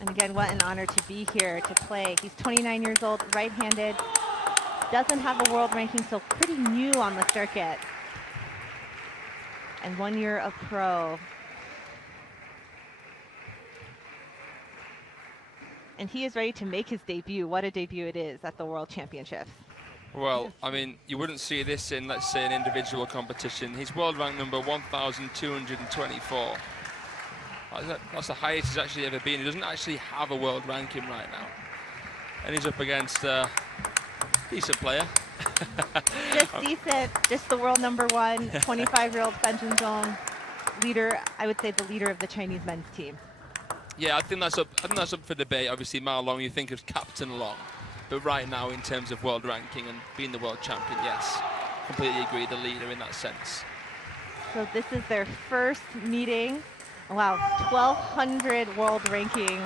And again, what an honor to be here to play. He's 29 years old, right-handed, doesn't have a world ranking, so pretty new on the circuit. And 1 year of pro. And he is ready to make his debut. What a debut it is at the World Championships. Well, I mean, you wouldn't see this in, let's say, an individual competition. He's world rank number 1,224. That's the highest he's actually ever been. He doesn't actually have a world ranking right now. And he's up against a decent player. Just decent, just the world number 1, 25-year-old Zhendong, leader, I would say the leader of the Chinese men's team. Yeah, I think that's up for debate. Obviously, Mao Long, you think of Captain Long. But right now, in terms of world ranking and being the world champion, yes, completely agree, the leader in that sense. So this is their first meeting. Wow, 1,200 world ranking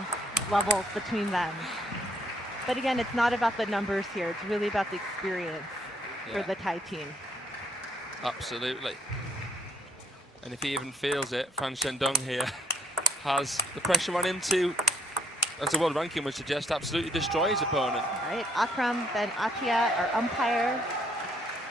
levels between them. But again, it's not about the numbers here. It's really about the experience for the Thai team. Absolutely. And if he even feels it, Fan Zhendong here has the pressure on him to, as the world ranking would suggest, absolutely destroy his opponent. All right, Akram Ben Atia, our umpire,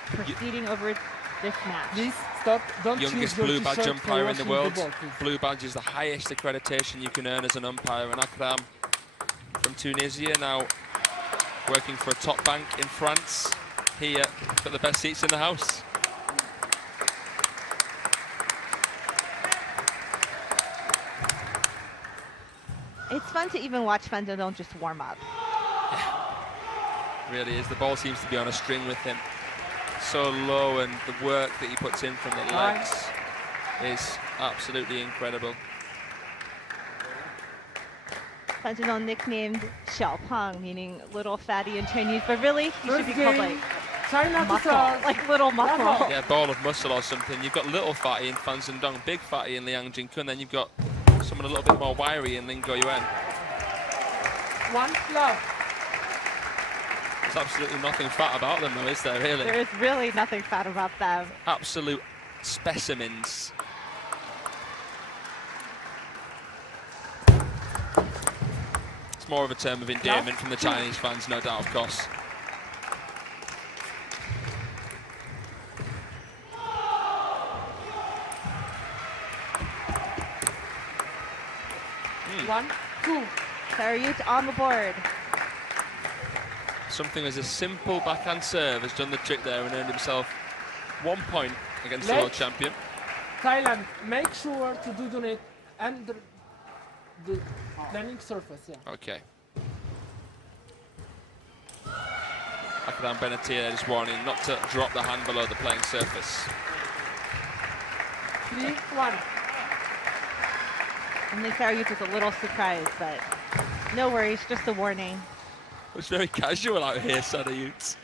proceeding over this match. Please stop. Don't Youngest blue badge umpire in the world. Blue badge is the highest accreditation you can earn as an umpire. And Akram from Tunisia, now working for a top bank in France. He got the best seats in the house. It's fun to even watch Fan Zhendong just warm up. Yeah. Really is. The ball seems to be on a string with him. So low, and the work that he puts in from the legs is absolutely incredible. Fan Zhendong nicknamed Xiao Pang, meaning little fatty in Chinese, but really he should be called like muscle, like little muscle. Yeah, ball of muscle or something. You've got little fatty in Fan Zhendong, big fatty in Liang Jingkun, then you've got someone a little bit more wiry in Lin Guoyuan. One love. There's absolutely nothing fat about them though, is there, really? There is really nothing fat about them. Absolute specimens. It's more of a term of endearment from the Chinese fans, no doubt, of course. One, two. SARAYUT on the board. Something as a simple backhand serve has done the trick there and earned himself 1 point against the world champion. Thailand, make sure to do it under the landing surface. Yeah. Okay. Akram Benatia is warning not to drop the hand below the playing surface. 3-1. And then SARAYUT is a little surprised, but no worries, just a warning. It's very casual out here, SARAYUT.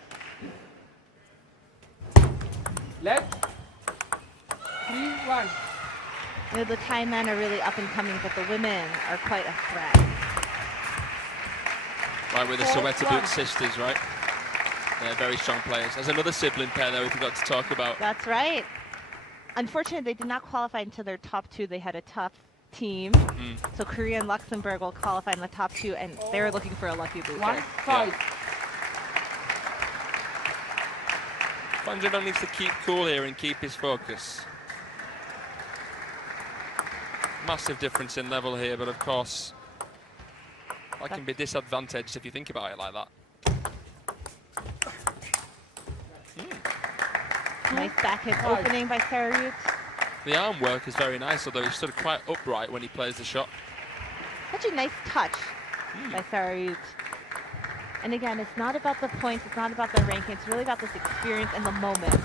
Let 3-1. You know, the Thai men are really up and coming, but the women are quite a threat. Right, with the Soweta sisters, right? They're very strong players. There's another sibling pair there we forgot to talk about. That's right. Unfortunately, they did not qualify into their top 2. They had a tough team. So Korea and Luxembourg will qualify in the top 2, and they're looking for a lucky loser. 1-5. Fan Zhendong needs to keep cool here and keep his focus. Massive difference in level here, but of course, that can be disadvantaged if you think about it like that. Nice backhand opening by SARAYUT. The arm work is very nice, although he stood quite upright when he plays the shot. Such a nice touch by SARAYUT. And again, it's not about the points, it's not about the ranking, it's really about this experience and the moment.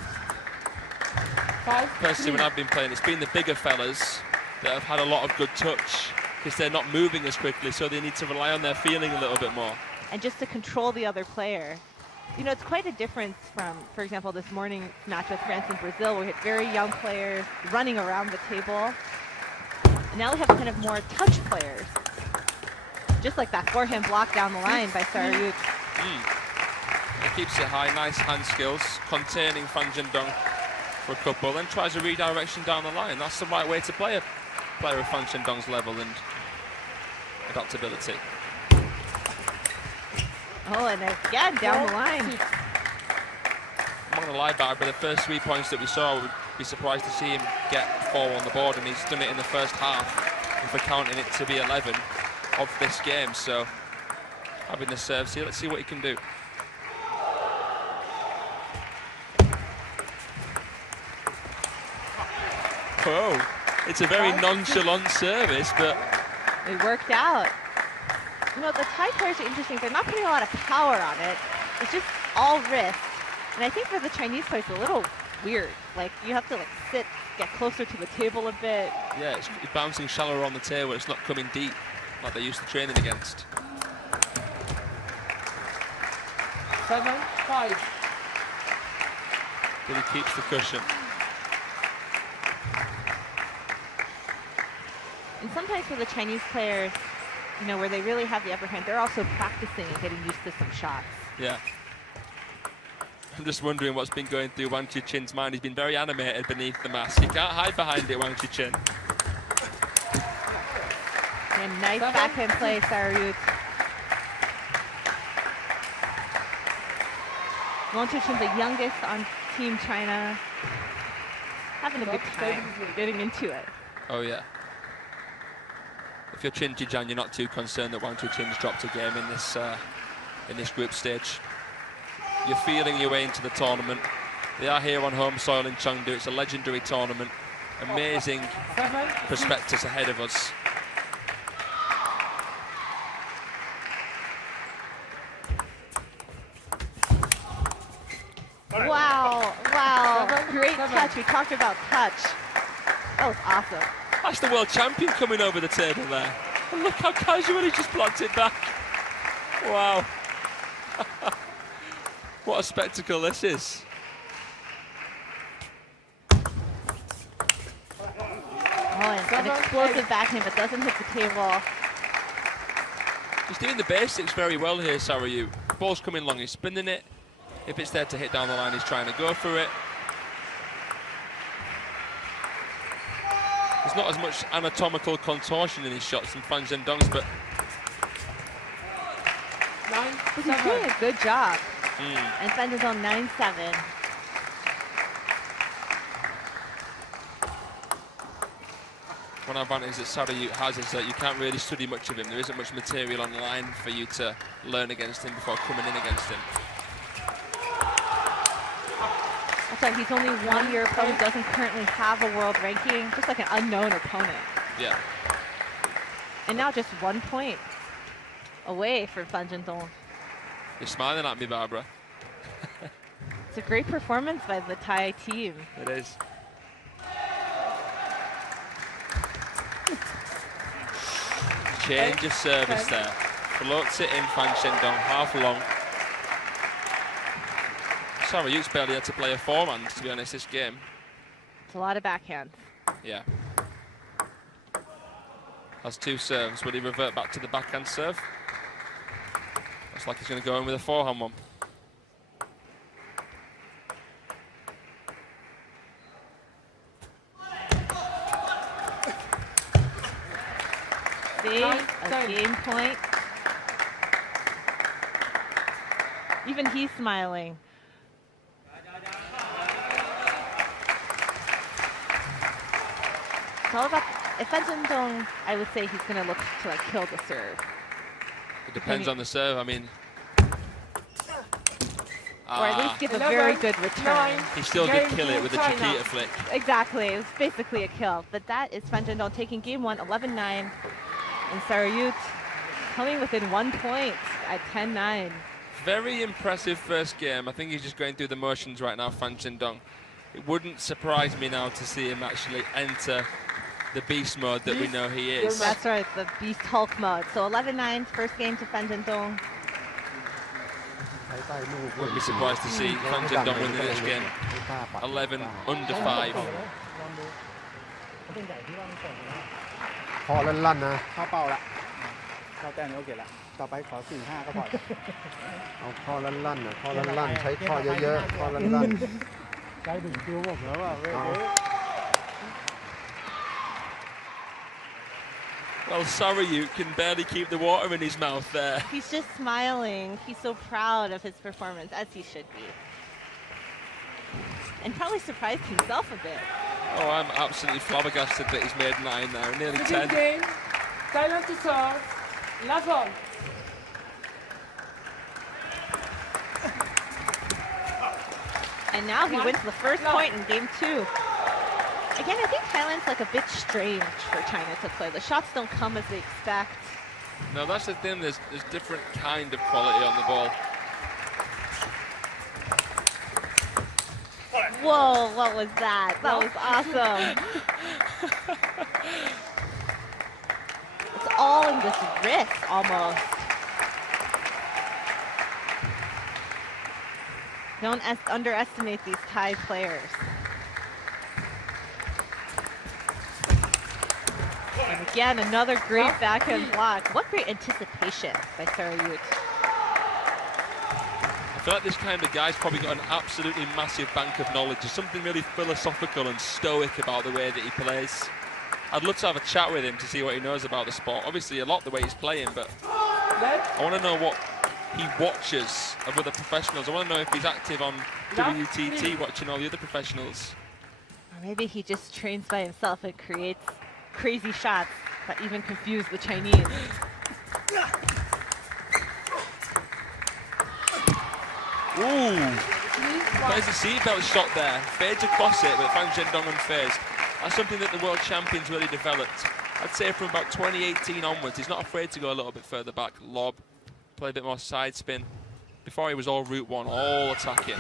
Personally, when I've been playing, it's been the bigger fellas that have had a lot of good touch, because they're not moving as quickly, so they need to rely on their feeling a little bit more. And just to control the other player. You know, it's quite a difference from, for example, this morning's match with France and Brazil, where we had very young players running around the table. And now we have kind of more touch players. Just like that forehand block down the line by SARAYUT. He keeps it high, nice hand skills, containing Fan Zhendong for a couple, then tries a redirection down the line. That's the right way to play a player of Fan Zhendong's level, and adaptability. Oh, and again, down the line. I'm not going to lie, Barry, but the first 3 points that we saw, would be surprised to see him get 4 on the board, and he's done it in the first half, if we're counting it to be 11 of this game. So having the serves here, let's see what he can do. Oh, it's a very nonchalant service, but it worked out. You know, the Thai players are interesting. They're not putting a lot of power on it. It's just all wrist. And I think for the Chinese players, it's a little weird. Like, you have to like sit, get closer to the table a bit. Yeah, it's bouncing shallower on the table. It's not coming deep like they're used to training against. 7-5. But he keeps the cushion. And sometimes for the Chinese players, you know, where they really have the upper hand, they're also practicing and getting used to some shots. Yeah. I'm just wondering what's been going through Wang Chih-Chin's mind. He's been very animated beneath the mask. He can't hide behind it, Wang Chih-Chin. And nice backhand play, SARAYUT. Wang Chih-Chin, the youngest on Team China, having a good time getting into it. Oh, yeah. If you're Chin Jijan, you're not too concerned that Wang Chih-Chin's dropped a game in this group stage. You're feeling your way into the tournament. They are here on home soil in Chengdu. It's a legendary tournament. Amazing prospectus ahead of us. Wow, wow, great touch. We talked about touch. That was awesome. That's the world champion coming over the table there. And look how casually he just blocked it back. Wow. What a spectacle this is. Oh, and an explosive backhand, but doesn't hit the table. He's doing the basics very well here, SARAYUT. Ball's coming long, he's spinning it. If it's there to hit down the line, he's trying to go for it. There's not as much anatomical contortion in his shots than Fan Zhendong's, but He's doing a good job. And Fan Zhendong 9-7. one advantage that SARAYUT has is that you can't really study much of him. There isn't much material online for you to learn against him before coming in against him. That's right, he's only 1 year pro who doesn't currently have a world ranking, just like an unknown opponent. Yeah. And now just 1 point away for Fan Zhendong. You're smiling at me, Barbara. It's a great performance by the Thai team. It is. Change of service there. Floats it in, Fan Zhendong, half long. SARAYUT's barely had to play a forehand, to be honest, this game. It's a lot of backhands. Yeah. Has 2 serves. Will he revert back to the backhand serve? Looks like he's going to go in with a forehand one. A game point. Even he's smiling. It's all about, if Fan Zhendong, I would say he's going to look to like kill the serve. It depends on the serve. I mean, or at least give a very good return. He still did kill it with a Chiquita flick. Exactly, it was basically a kill. But that is Fan Zhendong taking game 1, 11-9. And SARAYUT coming within 1 point at 10-9. Very impressive first game. I think he's just going through the motions right now, Fan Zhendong. It wouldn't surprise me now to see him actually enter the beast mode that we know he is. That's right, the beast Hulk mode. So 11-9, first game to Fan Zhendong. Wouldn't be surprised to see Fan Zhendong win the next game. 11 under 5. พอลั่นๆนะ เข้าเป้าละเข้าแต้มนี้โอเคละต่อไปขอ 4-5 ก็พอ เอาข้อลั่นๆนะข้อลั่นๆใช้ข้อเยอะๆข้อลั่นๆ ใจถึงคิวผมแล้วว่าเว้ย Well, SARAYUT can barely keep the water in his mouth there. He's just smiling. He's so proud of his performance, as he should be. And probably surprised himself a bit. Oh, I'm absolutely flabbergasted that he's made 9 now, nearly 10. Game. Thailand to serve. Last one. And now he wins the first point in game 2. Again, I think Thailand's like a bit strange for China to play. The shots don't come as they expect. No, that's the thing. There's different kind of quality on the ball. Whoa, what was that? That was awesome. It's all in this wrist, almost. Don't underestimate these Thai players. And again, another great backhand block. What great anticipation by SARAYUT. I feel like this kind of guy's probably got an absolutely massive bank of knowledge. There's something really philosophical and stoic about the way that he plays. I'd love to have a chat with him to see what he knows about the sport. Obviously a lot the way he's playing, but I want to know what he watches of other professionals. I want to know if he's active on WTT watching all the other professionals. Or maybe he just trains by himself and creates crazy shots that even confuse the Chinese. Ooh! There's a seatbelt shot there. Fades across it, but finds Zhendong unfazed. That's something that the world champions really developed. I'd say from about 2018 onwards, he's not afraid to go a little bit further back, lob, play a bit more side spin. Before he was all route one, all attacking.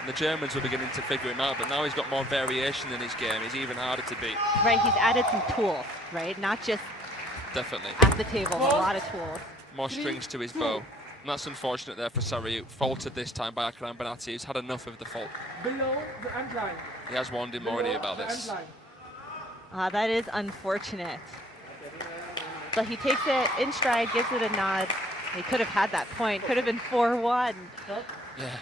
And the Germans were beginning to figure him out, but now he's got more variation in his game. He's even harder to beat. Right, he's added some tools, right? Not just Definitely. at the table, but a lot of tools. More strings to his bow. And that's unfortunate there for SARAYUT. Faulted this time by Akram Banati, who's had enough of the fault. Below the end line. He has warned him already about this. That is unfortunate. But he takes it in stride, gives it a nod. He could have had that point. Could have been 4-1. Yeah.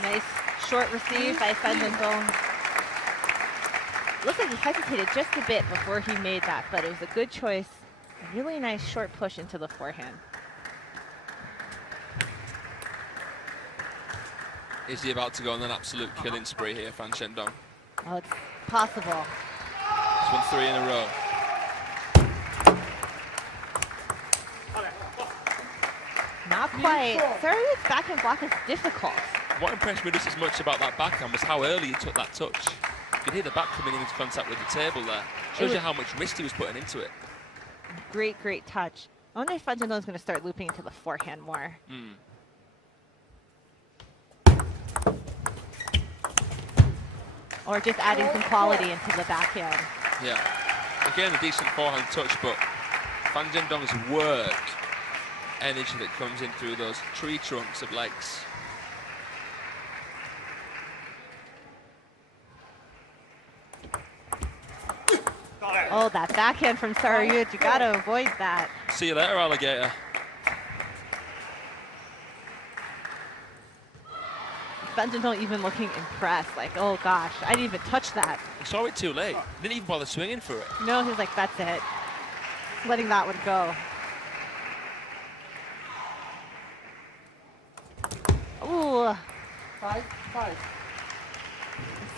Nice short receive by Zhendong. Looks like he hesitated just a bit before he made that, but it was a good choice. A really nice short push into the forehand. Is he about to go on an absolute killing spree here, Fan Zhendong? Oh, it's possible. He's won 3 in a row. Not quite. SARAYUT's backhand block is difficult. What impressed me just as much about that backhand was how early he took that touch. You could hear the back coming into contact with the table there. Shows you how much wrist he was putting into it. Great, great touch. I wonder if Zhendong is going to start looping into the forehand more. Or just adding some quality into the backhand. Yeah. Again, a decent forehand touch, but Fan Zhendong's work, energy that comes in through those tree trunks of legs. Oh, that backhand from SARAYUT, you gotta avoid that. See you later, alligator. Zhendong even looking impressed, like, oh gosh, I didn't even touch that. He saw it too late. Didn't even bother swinging for it. No, he was like, that's it. Letting that one go. Ooh. 5-5.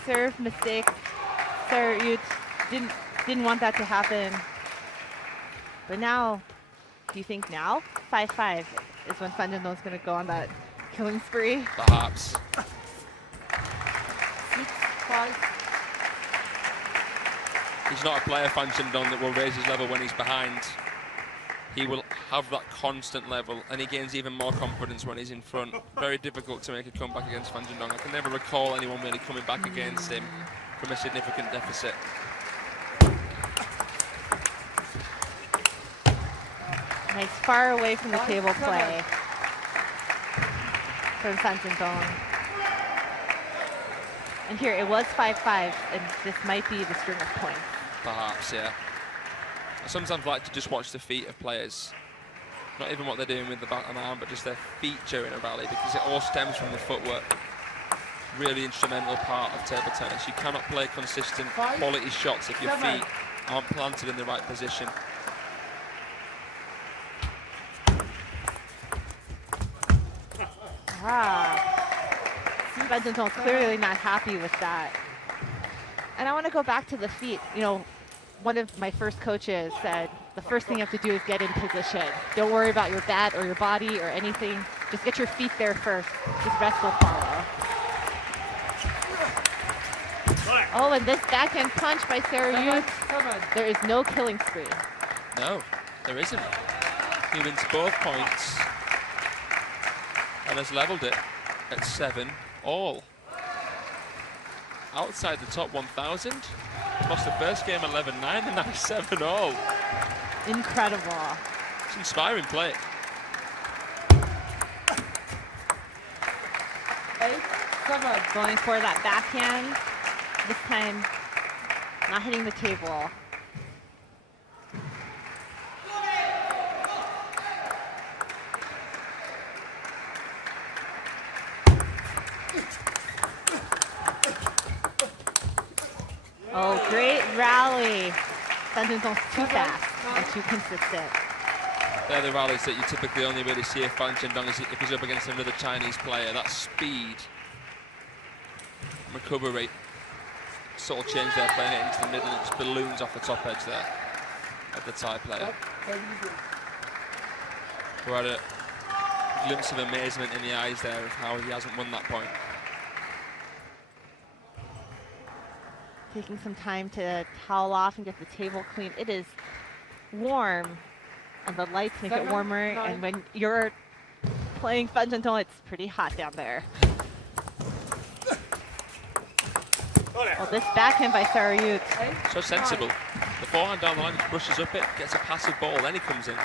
Serve mistake. SARAYUT didn't want that to happen. But now, do you think now 5-5 is when Zhendong's going to go on that killing spree? Perhaps. 6-5. He's not a player, Fan Zhendong, that will raise his level when he's behind. He will have that constant level, and he gains even more confidence when he's in front. Very difficult to make a comeback against Fan Zhendong. I can never recall anyone really coming back against him from a significant deficit. Nice far away from the table play from Zhendong. And here it was 5-5, and this might be the string of points. Perhaps, yeah. I sometimes like to just watch the feet of players. Not even what they're doing with the back and arm, but just their feet during a rally, because it all stems from the footwork. Really instrumental part of table tennis. You cannot play consistent quality shots if your feet aren't planted in the right position. Zhendong clearly not happy with that. And I want to go back to the feet. You know, one of my first coaches said, the first thing you have to do is get in position. Don't worry about your bat or your body or anything. Just get your feet there first. Just rest will follow. Oh, and this backhand punch by SARAYUT. There is no killing spree. No, there isn't. He wins both points and has leveled it at 7-all. Outside the top 1,000. Lost the first game 11-9 and now 7-all. Incredible. It's inspiring play. 8-7. Going for that backhand. This time, not hitting the table. Oh, great rally. Zhendong's too fast and too consistent. They're the rallies that you typically only really see if Zhendong is if he's up against another Chinese player. That speed, recovery, sort of change there, playing it into the middle, it just balloons off the top edge there of the Thai player. We had a glimpse of amazement in the eyes there of how he hasn't won that point. Taking some time to towel off and get the table clean. It is warm, and the lights make it warmer. And when you're playing Zhendong, it's pretty hot down there. Well, this backhand by SARAYUT. So sensible. The forehand down the line, just brushes up it, gets a passive ball, then he comes in.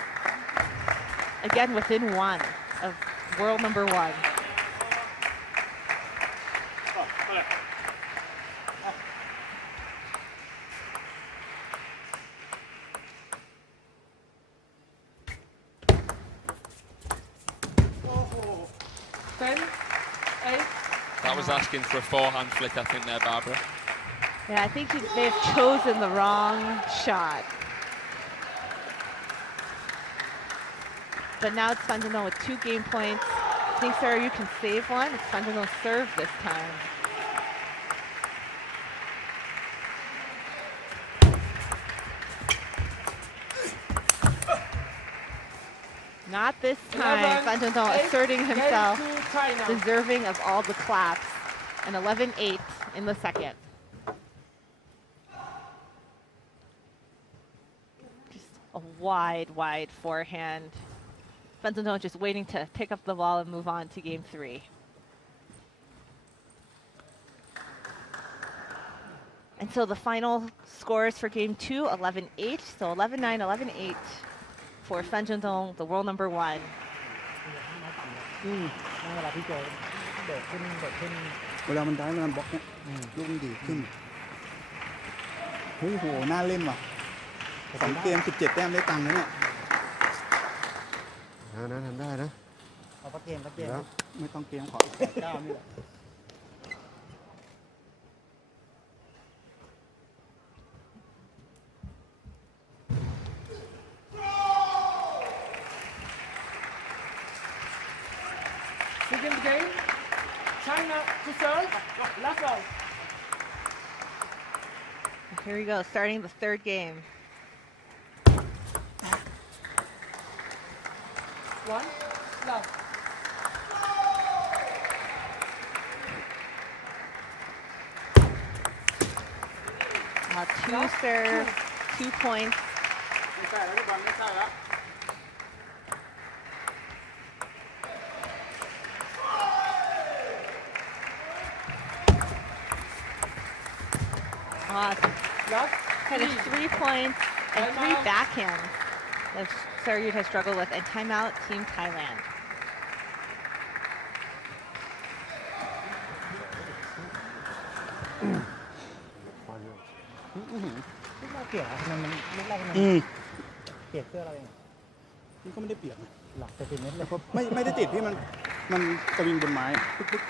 Again, within one of world number 1. That was asking for a forehand flick, I think, there, Barbara. Yeah, I think they have chosen the wrong shot. But now it's Zhendong with 2 game points. I think SARAYUT can save one. It's Zhendong's serve this time. Not this time. Zhendong asserting himself, deserving of all the claps. And 11-8 in the second. Just a wide forehand. Zhendong just waiting to pick up the ball and move on to game 3. And so the final scores for game 2, 11-8. So 11-9, 11-8 for Zhendong, the world number 1. เวลาพี่โจเดินขึ้นเวลามันได้มันบล็อกเนี่ยลูกมันดีขึ้นโอ้โหน่าเล่นว่ะ2 เกม 17 แต้มได้ตังค์นะเนี่ยนะทำได้นะ เอาพักเกมไม่ต้องเกมขอ9นี่แหละ Second game, China to serve, left out. Here we go, starting the 3rd game. 1, love. Two serves, 2 points. Kind of 3 points and 3 backhands of SARAYUT has struggled with, and timeout, Team Thailand. Ừ. เปียกเสื้อเราเองมันก็ไม่ได้เปียกหลักแต่ติดเม็ดเลยไม่ได้ติดที่มันกระวิงบนไม้ปึ๊ก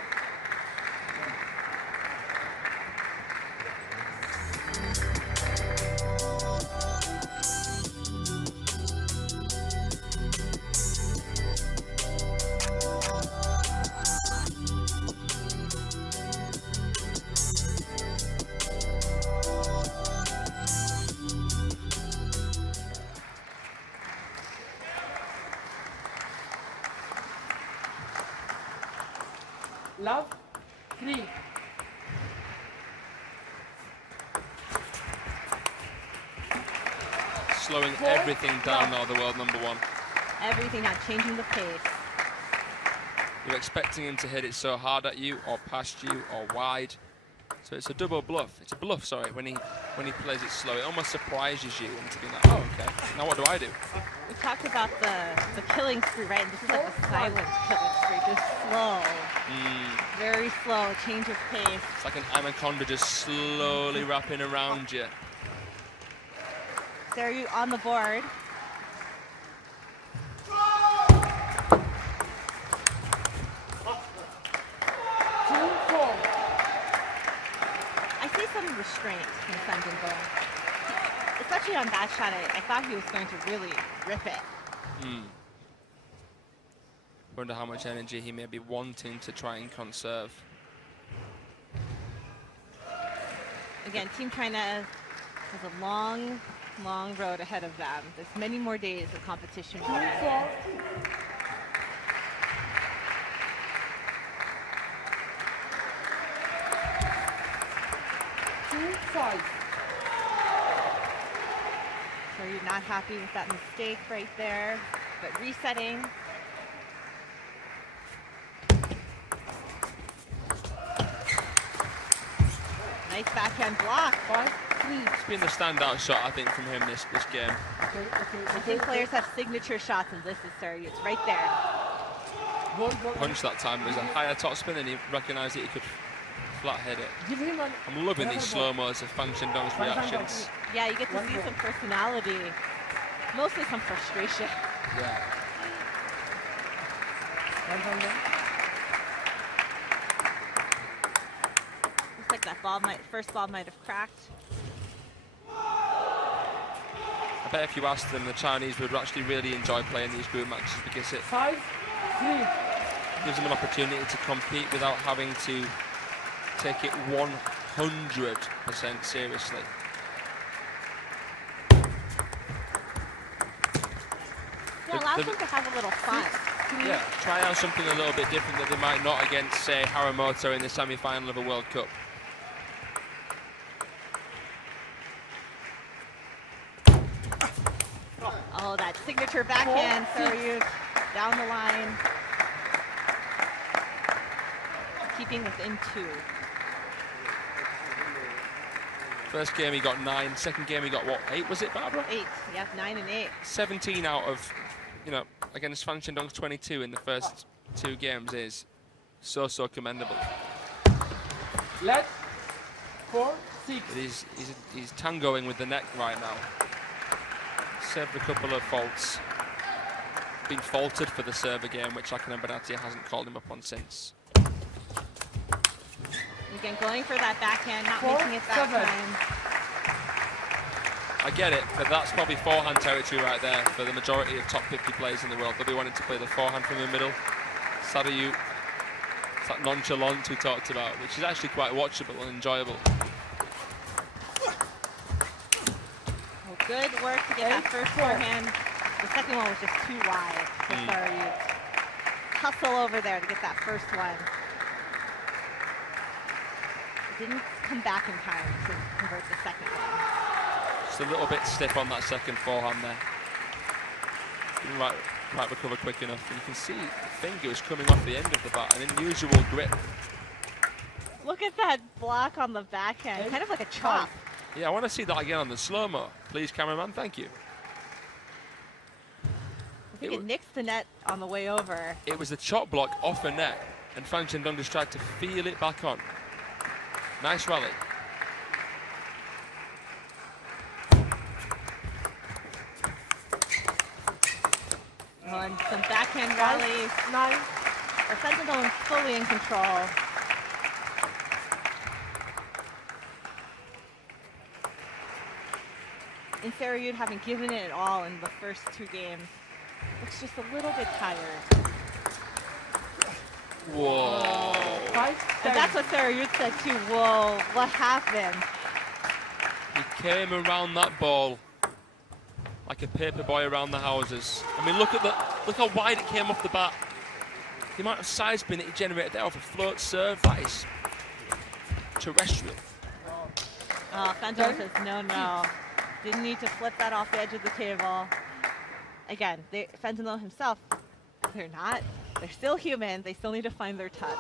Love 3. Slowing everything down now, the world number 1. Everything now, changing the pace. You're expecting him to hit it so hard at you, or past you, or wide. So it's a double bluff. It's a bluff, sorry, when he plays it slow. It almost surprises you into being like, oh, okay, now what do I do? We talked about the killing spree, right? And this is like a silent killing spree, just slow. Very slow, change of pace. It's like an anaconda just slowly wrapping around you. SARAYUT on the board. I see some restraint from Zhendong. Especially on that shot, I thought he was going to really rip it. Wonder how much energy he may be wanting to try and conserve. Again, Team China has a long, long road ahead of them. There's many more days of competition. So you're not happy with that mistake right there, but resetting. Nice backhand block. 5-3. It's been the standout shot, I think, from him this game. I think players have signature shots, and this is SARAYUT. It's right there. Punch that time. It was a higher topspin, and he recognised that he could flat hit it. Give him an I'm loving these slow-mos of Fan Shendong's reactions. Yeah, you get to see some personality. Mostly some frustration. Yeah. Looks like that first ball might have cracked. I bet if you asked them, the Chinese would actually really enjoy playing these group matches because it 5-3. gives them an opportunity to compete without having to take it 100% seriously. Yeah, allows them to have a little fun. Yeah, try out something a little bit different that they might not against, say, Haramoto in the semi-final of a World Cup. Oh, that signature backhand, SARAYUT down the line. Keeping within 2. First game he got 9, second game he got what, 8 was it, Barbara? 8, yep, 9 and 8. 17 out of, you know, against Fan Shendong's 22 in the first 2 games is so commendable. Let 4-6. But he's tangoing with the neck right now. Served a couple of faults. Been faulted for the serve again, which Akana Benati hasn't called him up on since. Again, going for that backhand, not making it that time. I get it, but that's probably forehand territory right there for the majority of top 50 players in the world. They'll be wanting to play the forehand from the middle. SARAYUT, it's that nonchalance we talked about, which is actually quite watchable and enjoyable. Well, good work to get that first forehand. The second one was just too wide for SARAYUT. Hustle over there to get that first one. Didn't come back in time to convert the second one. Just a little bit stiff on that second forehand there. Didn't quite recover quick enough. And you can see the finger was coming off the end of the bat, an unusual grip. Look at that block on the backhand, kind of like a chop. Yeah, I want to see that again on the slow-mo. Please, cameraman, thank you. I think it nicks the net on the way over. It was a chop block off a net, and Fan Zhendong just tried to feel it back on. Nice rally. Oh, and some backhand rallies. 9. Fan Zhendong fully in control. And SARAYUT, having given it all in the first 2 games, looks just a little bit tired. Whoa. 5, 10. And that's what SARAYUT said too. Whoa, what happened? He came around that ball like a paper boy around the houses. I mean, look how wide it came off the bat. The amount of side spin that he generated there off a float serve, that is terrestrial. Oh, Fan Zhendong says no. Didn't need to flip that off the edge of the table. Again, Fan Zhendong himself, they're still human. They still need to find their touch.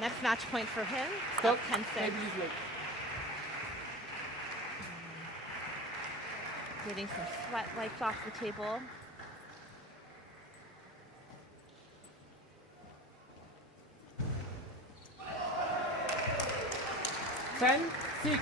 Next match point for him, So, 10-6. maybe he's late. Getting some sweat wiped off the table. Ten, 6.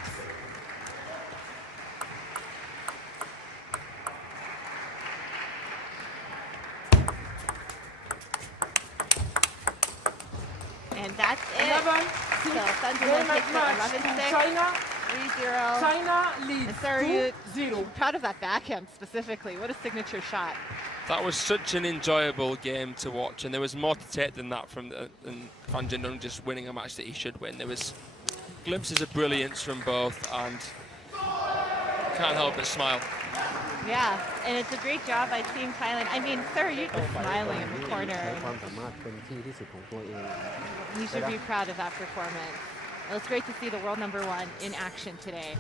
And that's it. 11, So 6. Fan Game Zhendong takes match it to 11-6, China. 3-0. China leads And SARAYUT, 2-0. proud of that backhand specifically. What a signature shot. That was such an enjoyable game to watch, and there was more to take than that from than Fan Zhendong just winning a match that he should win. There was glimpses of brilliance from both, and can't help but smile. Yeah, and it's a great job by Team Thailand. I mean, SARAYUT was smiling in the corner. ใช้ความสามารถเต็มที่ที่สุดของตัวเอง He should be proud of that performance. It was great to see the world #1 in action today.